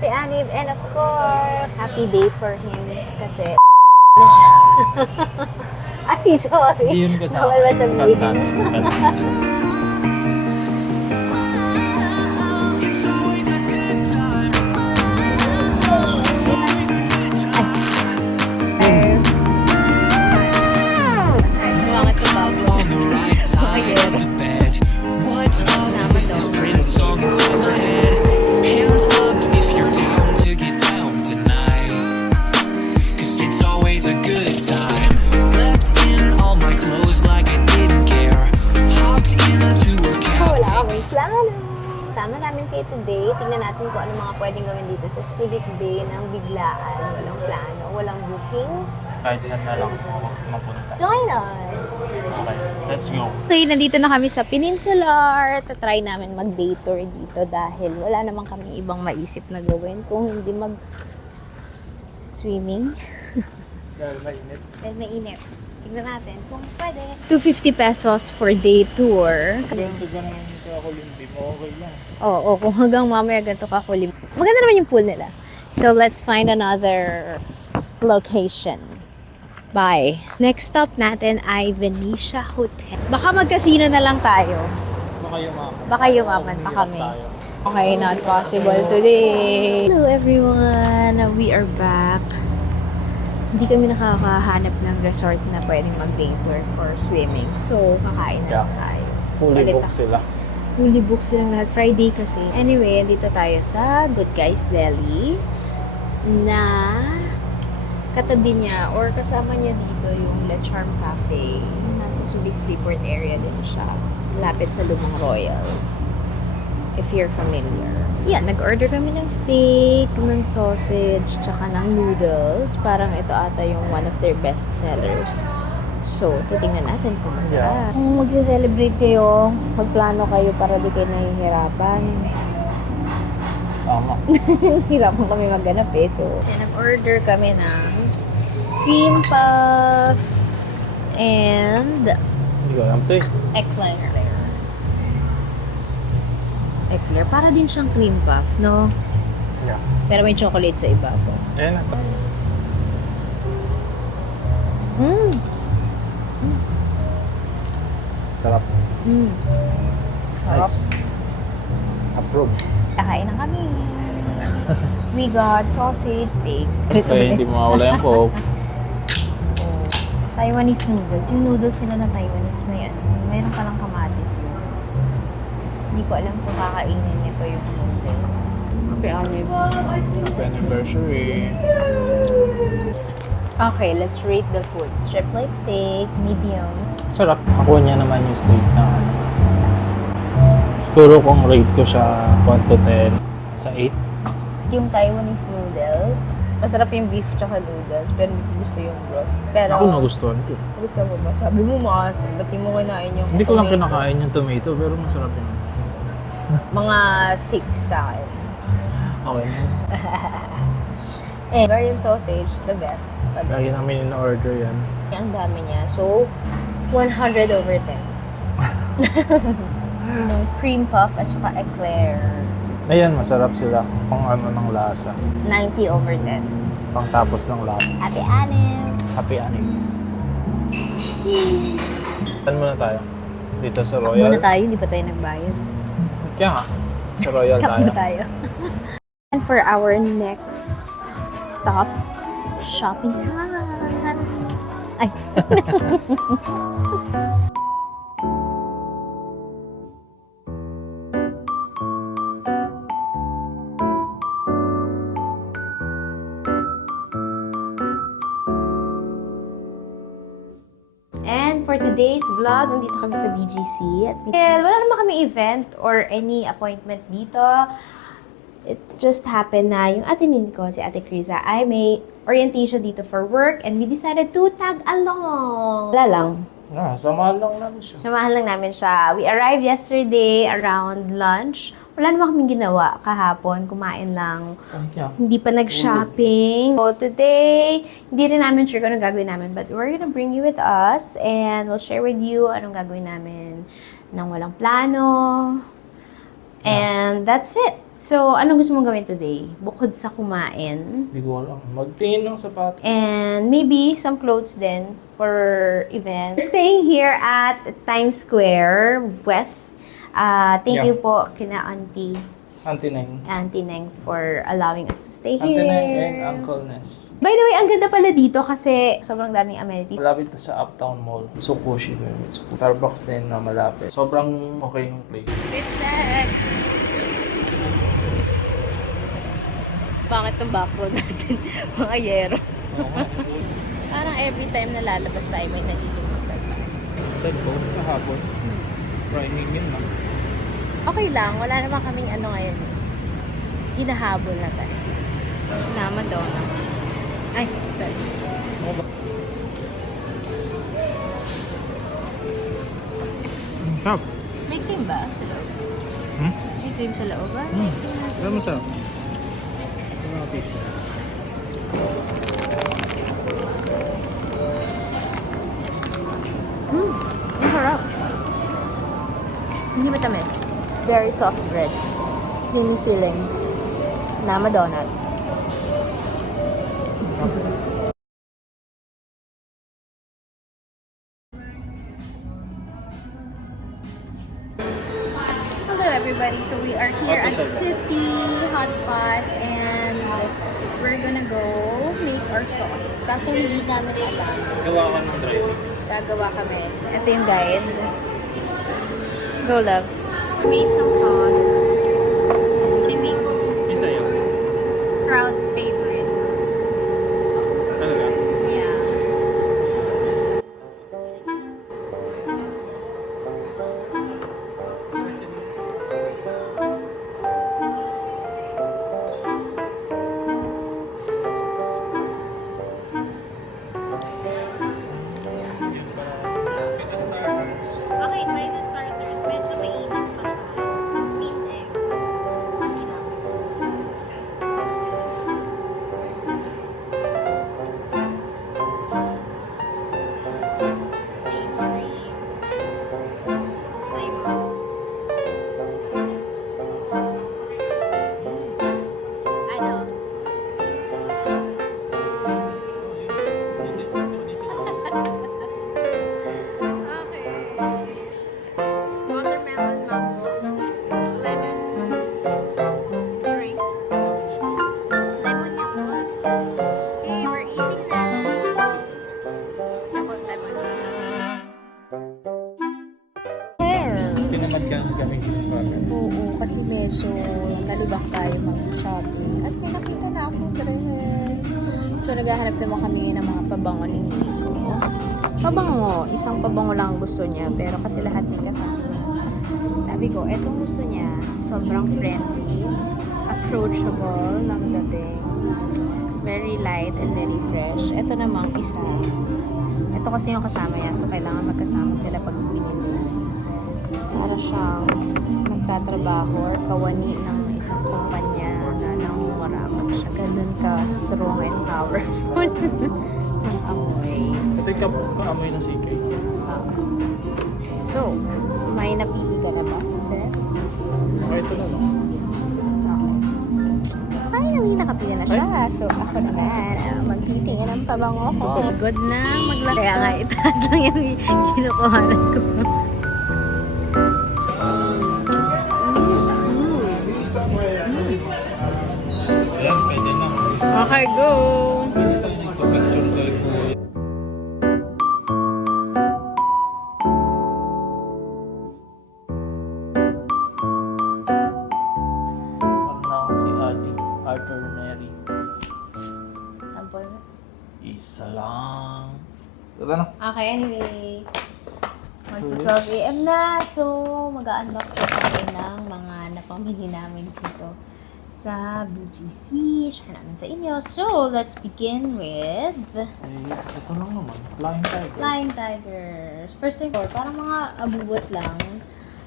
Happy Anib, and of course, happy day for him kasi na siya. Ay, sorry. Hindi yun kasama. Bawal ba sabihin? Sama namin kayo today. Tingnan natin kung ano mga pwedeng gawin dito sa Subic Bay ng biglaan. Walang plano, walang booking. Kahit saan na lang ako mapunta. Join us! Okay, let's go. Okay, nandito na kami sa Peninsular. Tatry namin mag-day tour dito dahil wala naman kami ibang maisip na gawin kung hindi mag-swimming. Dahil mainit. Dahil mainit. Tingnan natin kung pwede. 250 pesos for day tour. Hanggang ako limbi mo, okay lang. Oo, kung hanggang mamaya ganito kakulim. Maganda naman yung pool nila. So, let's find another location. Bye. Next stop natin ay Venetia Hotel. Baka mag-casino na lang tayo. Baka yumaman pa kami. Okay, not possible today. Hello everyone! We are back. Hindi kami nakakahanap ng resort na pwedeng mag-day tour for swimming. So, kakain na lang tayo. Fully Palit booked sila. Fully booked silang lahat. Friday kasi. Anyway, dito tayo sa Good Guys Deli na katabi niya or kasama niya dito yung Le Charm Cafe. Nasa Subic Freeport area din siya. Lapit sa Lumang Royal. If you're familiar. Yeah, nag-order kami ng steak, ng sausage, tsaka ng noodles. Parang ito ata yung one of their best sellers. So, titingnan natin kung masarap. Yeah. Kung mag-celebrate kayo, magplano kayo para di kayo nahihirapan. Tama. Hirapan kami magganap eh. So, nag-order kami ng cream puff and Hindi ko alam ito eh. eclair. Eclair. Para din siyang cream puff, no? Yeah. Pero may chocolate sa ibabaw. Ayan na. Mmm! Sarap. Mmm. Sarap. Nice. Approve. Kakain na kami. We got sausage, steak. Kaya hindi mawala yung coke. Oh, Taiwanese noodles. Yung noodles nila na Taiwanese, mayroon palang kamatis yun. Hindi ko alam kung kakainin nito yung noodles. Happy anniversary. Okay, let's rate the food. Strip plate steak, medium. Sarap. Nakuha niya naman yung steak na ano. Siguro kung rate ko siya 1 to 10, sa 8. Yung Taiwanese noodles, masarap yung beef tsaka noodles, pero hindi ko gusto yung broth. Pero, Ako nagustuhan ko. gusto mo ba? Sabi mo mas, ba't di mo kinain yung Hindi ko lang tomato? kinakain yung tomato, pero masarap yun. Mga 6 sa akin. Okay na yun. And Hungarian sausage, the best. Lagi namin in-order yan. Ang dami niya. So, 100 over 10. Yung cream puff at saka eclair. Ayan, masarap sila kung ano ng lasa. 90 over 10. Pang tapos ng lasa. Happy Anim! Happy aning. Saan muna tayo? Dito sa Takbo Royal? na tayo, hindi pa tayo nagbayad. Kaya nga, sa Royal tayo. Takbo tayo. And for our next stop, shopping time! Ay! And for today's vlog, nandito kami sa BGC. At wala naman kami event or any appointment dito. It just happened na yung atinin ko, si Ate Criza, ay may orientation dito for work and we decided to tag along. Wala lang. Samahan lang namin siya. Samahan lang namin siya. We arrived yesterday around lunch. Wala naman kaming ginawa kahapon. Kumain lang. Hindi pa nag-shopping. So today, hindi rin namin sure kung anong gagawin namin. But we're gonna bring you with us and we'll share with you anong gagawin namin nang walang plano. And that's it. So, anong gusto mong gawin today? Bukod sa kumain, Hindi ko alam. Magtingin ng sapatos. and maybe some clothes then for event. We're staying here at Times Square West. Thank you Yeah. po kina Auntie Neng. for allowing us to stay Auntie Neng and here. Uncle Ness. By the way, ang ganda pala dito kasi sobrang daming amenities. Malapit na sa Uptown Mall. So cushy. Starbucks din na malapit. Sobrang okay yung place. Fit check! Bakit itong backroad natin? Mga yero. Parang every time na lalabas tayo may nalilimutan. Said ko, kahapon. Priming yun na. Okay lang, wala naman kaming ano ngayon. Hinahabol na tayo. Na Madonna. Ay, sorry. Sarap. May cream ba sa loob? Hmm? May cream sa loob ba? Alam mo sarap. Ang harap. Hindi matamis. Very soft bread. Creamy filling. Na Madonna. Hello everybody, so we are here at City Hot Pot and we're gonna go make our sauce. Kaso hindi namin alam. Gawa ka ng dry mix. Gagawa kami. Ito yung guide. Go love. Made some sauce. Mimix. Isa yun. Crowd's favorite. Talaga? Yeah. Okay, try the starters. Medyo mainit pa siya. Steamed egg. Hindi lang. Savory. Flavors. I know. Okay. Watermelon mango. Lemon drink. Lemon yakult. Okay, we're eating na. Yakult lemon. Pinamad ka kami dito. Oo, kasi medyo nalibak tayo mag-shopping. At may nakita na akong dress. So, naghahanap naman kami ng mga pabango ni Nico. Pabango. Isang pabango lang gusto niya. Pero kasi lahat may kasama. Sabi ko, etong gusto niya, sobrang friendly, approachable ng dating, very light and very fresh. Ito namang isa. Ito kasi yung kasama niya. So, kailangan magkasama sila pag binili. Para siyang nagtatrabaho or kawani ng isang kumpanya na nangungurakot siya. Ganun ka strong and powerful. Ang amoy. Ito yung kaamoy na CK. So, may napili ka na ba, sir? Okay, ito na lang. Finally, nakapila na siya. So, ako naman, magtitingin ng pabango ko. Wow. Good na, maglaki. Kaya nga, itaas lang yung kinukuhanan ko. Ayan, pwede na. Okay, go! Parang si Arthur Neri. Sample na. Isa lang. Ito na. Okay, anyway. Mag-12 a.m. na. So, mag-unbox na tayo ng mga napamili namin dito sa BGC. Share namin sa inyo. So, let's begin with Ito lang naman. Flying Tiger. Flying Tigers. First time for, parang mga abubot lang.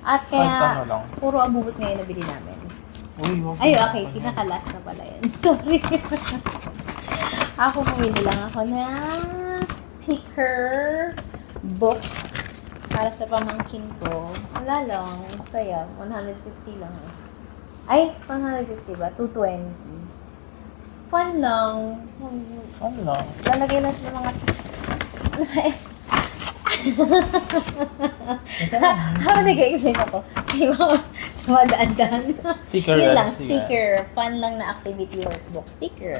At Kahit kaya, ano lang. puro abubot ngayon na bili namin. Uy, wag Ay, mo okay. naman yan. Pinaka-last na pala yan. Sorry. Ako pumili lang ako ng sticker book para sa pamangkin ko. Wala lang. Saya. 150 lang eh. Ay, pang 150 ba? 220. Fun lang. Fun lang. Lalagay lang siya ng mga... Habang nag-explain ako, may mga tumadaan-daan. Sticker Yun lang, lang, sticker. Fun lang na activity workbook. Sticker.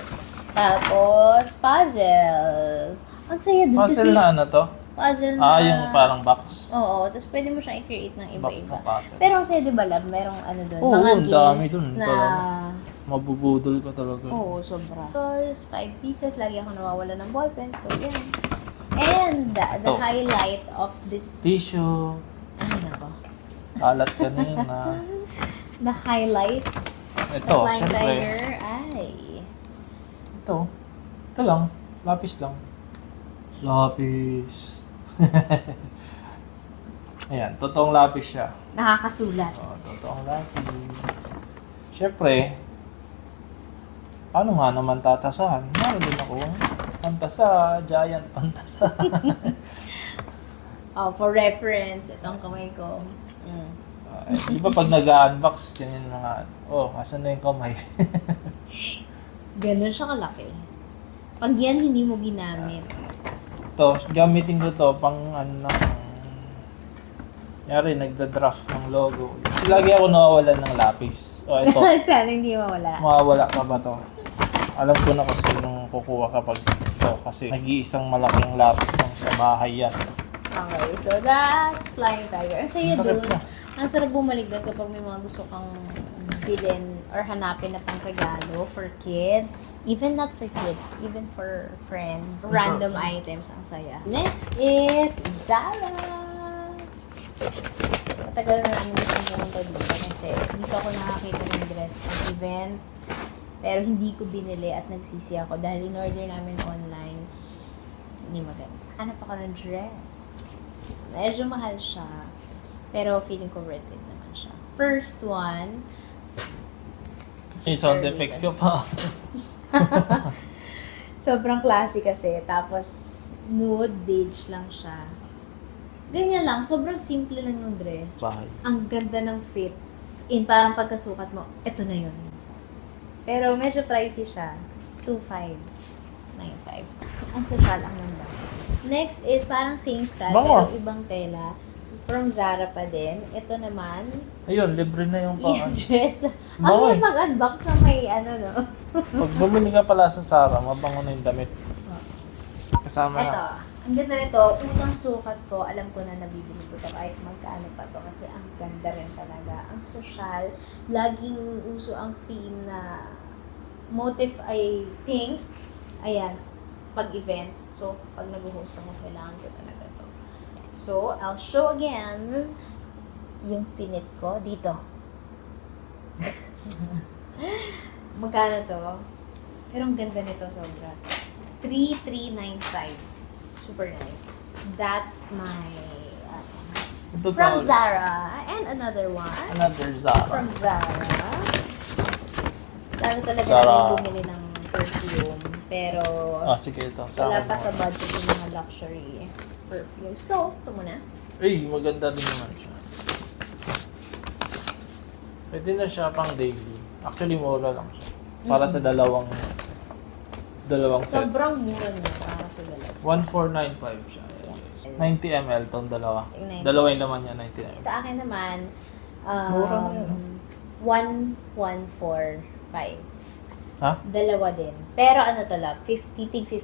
Tapos, puzzle. Ang saya dun kasi... Puzzle na ano to? Puzzle na... Yung parang box. Oo, tapos pwede mo siyang i-create ng Box iba-iba. na puzzle. Pero kasi di ba lab, merong ano doon, Oo, mga ang dami games dun, na... Mabubudol ka talaga. Oo, sobra. Tapos, 5 pieces, lagi ako nawawala ng ballpen, so yan. And the Ito. highlight of this... Tissue. Ano na ba? Kalat kanina. The highlight Ito, ng Flying syempre. Tiger ay... Ito. Ito lang. Lapis lang. Lapis. Ayan, totoong lapis siya. Nakakasulat. Totoong lapis. Syempre, paano nga naman tatasahan? Meron din ako. Pantasa, giant pantasa. For reference, itong kamay ko. Di ba pag nag-unbox, ganyan na nga, asan na yung kamay? Ganun siya kalaki. Pag yan hindi mo ginamit. Ito, gamitin ko to pang Yari, nagda-draft ng logo. Kasi lagi ako nawawalan ng lapis. Ito. Sana hindi mawala. Mawawala ka ba to? Alam ko na kasi nung kukuha kapag ito. Kasi nag-iisang malaking lapis lang sa bahay yan. Okay, so that's Flying Tiger. Ang saya Sarap dun. na. Ang sarap bumalik doon kapag may mga gusto kang bilhin or hanapin na pang regalo for kids. Even not for kids, even for friends. Random items, ang saya. Next is Zara. Matagal na namin gusto pumunta dito kasi dito ako nakakita ng dress pang event. Pero hindi ko binili at nagsisi ako dahil in-order namin online. Hindi maganda. Hanap ako ng dress. Medyo mahal siya. Pero feeling ko worth it naman siya. First one. May sound effects ka pa. Sobrang classy kasi. Tapos, nude beige lang siya. Ganyan lang. Sobrang simple lang yung dress. Bahay. Ang ganda ng fit. In parang pagkasukat mo, eto na yun. Pero medyo pricey siya. 2,595. Ang social, ang ganda. Next is parang same style, Bango. pero ibang tela. From Zara pa din. Ito naman, Ayun, libre na yung yung paan. dress. Bango Ang eh. mag-unbox na may ano, no? Pag bumili ka pala sa Zara, mabango na yung damit. Kasama Ito, na. ang ganda nito. Unang sukat ko, alam ko na nabibili ko ito kahit magkano pa to kasi ang ganda rin talaga. Ang social, laging uso ang theme na motif ay pink. Ayan, pag-event. So, pag nag-host ako, kailangan ko talaga to. So, I'll show again yung pinit ko dito. Magkano to? Pero ang ganda nito sobra. 3,395. Super nice. That's my Ito from tawag. Zara. And another one Another Zara. from Zara. Lalo talaga Zara. namin bumili ng perfume. Pero Sige, ito. Sa wala akin pa mo. sa budget yung mga luxury perfume. So, ito muna. Maganda din naman siya. Pwede na siya pang daily. Actually, mura lang siya. Para sa dalawang set. Sobrang mura niya para sa dalawa. 1495 siya. 90 ml tong dalawa. Yung 90. Dalawa yung naman niya, 90 ml. Sa akin naman, Mura na yun, 1145. Ha? Dalawa din. Pero ano tala, 50 ml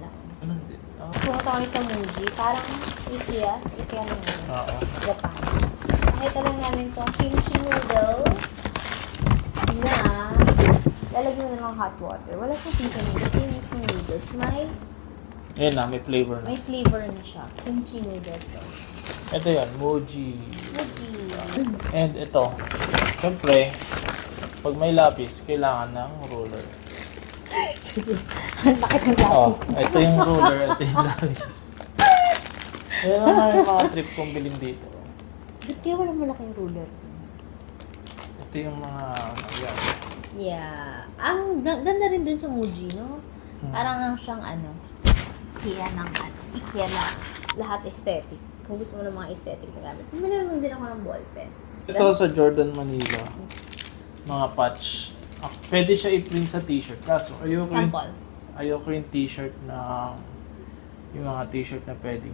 lang. Ganun din. Pumunta kami sa Muji, parang IKEA lang yun. Oo. Japan. Nakita lang namin itong kimchi noodles na lalagyan mo ng hot water. Wala siyang seasoning kasi yung mismo noodles Ayun na, may flavor na. may flavor na siya. Kimchi noodles. Ito yan, Muji. Muji. And ito, syempre, pag may lapis, kailangan ng ruler. Ang laki ng lapis. Ito yung ruler, ito yung lapis. Yan naman yung mga trip kong bilhin dito. Ba't kaya wala malaking ruler? Ito yung mga, yan. Yeah. Ang ganda rin dun sa Muji, no? Parang ang siyang IKEA ng IKEA na lahat aesthetic. Kung gusto mo ng mga aesthetic na gamit. Bumili naman din ako ng ballpen. Ito sa Jordan, Manila. mga patch. Pwede siya i-print sa t-shirt. Kaso, Sample. ayoko yung t-shirt na, yung mga t-shirt na pwedeng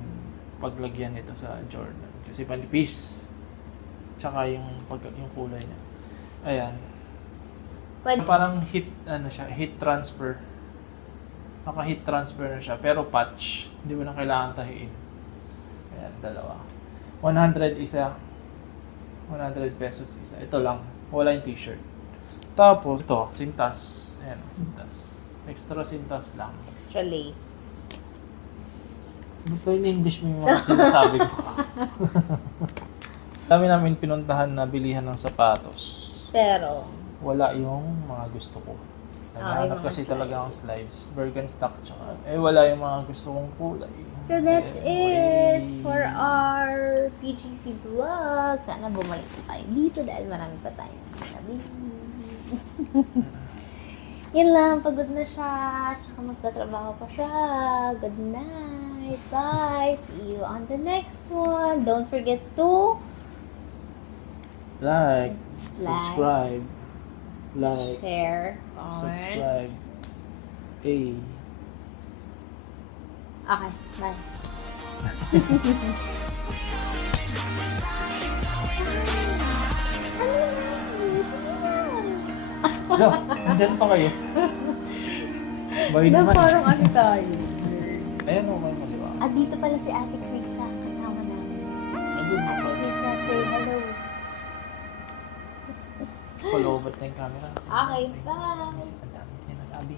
paglagyan nito sa Jordan. Kasi panipis. Tsaka yung kulay niya. Ayan. Pwede. Parang heat transfer. Naka-heat transfer na siya, pero patch. Hindi mo na kailangan tahiin. Ayan, dalawa. 100 isa. 100 pesos isa. Ito lang. Wala yung t-shirt. Tapos, ito, sintas. Ayan, sintas. Extra sintas lang. Extra lace. Ba't ba in English mo yung mga sinasabi ko? Dami namin pinuntahan na bilihan ng sapatos. Pero, Wala yung mga gusto ko. yung Naghahanap mga kasi slides. talaga ang slides. Birkenstock tsaka. Wala yung mga gusto kong kulay. so that's Anyway. it for our PGC vlog. Sana bumalik pa tayo dito dahil marami pa tayong sabihin. Yan lang, pagod na siya. Tsaka magtatrabaho pa siya. Good night. Bye. See you on the next one. Don't forget to Like, subscribe, like, share, comment. subscribe. Hey. Okay, bye. Yo, nandyan pa kayo. Bye Ilan naman. parang ano tayo? Ayan o, may maliwa. At dito pala si Ate Krisa, kasama namin. Ayun, Ate Krisa, say hello. Palobat na yung camera. Okay, bye. Ang dami sinasabi.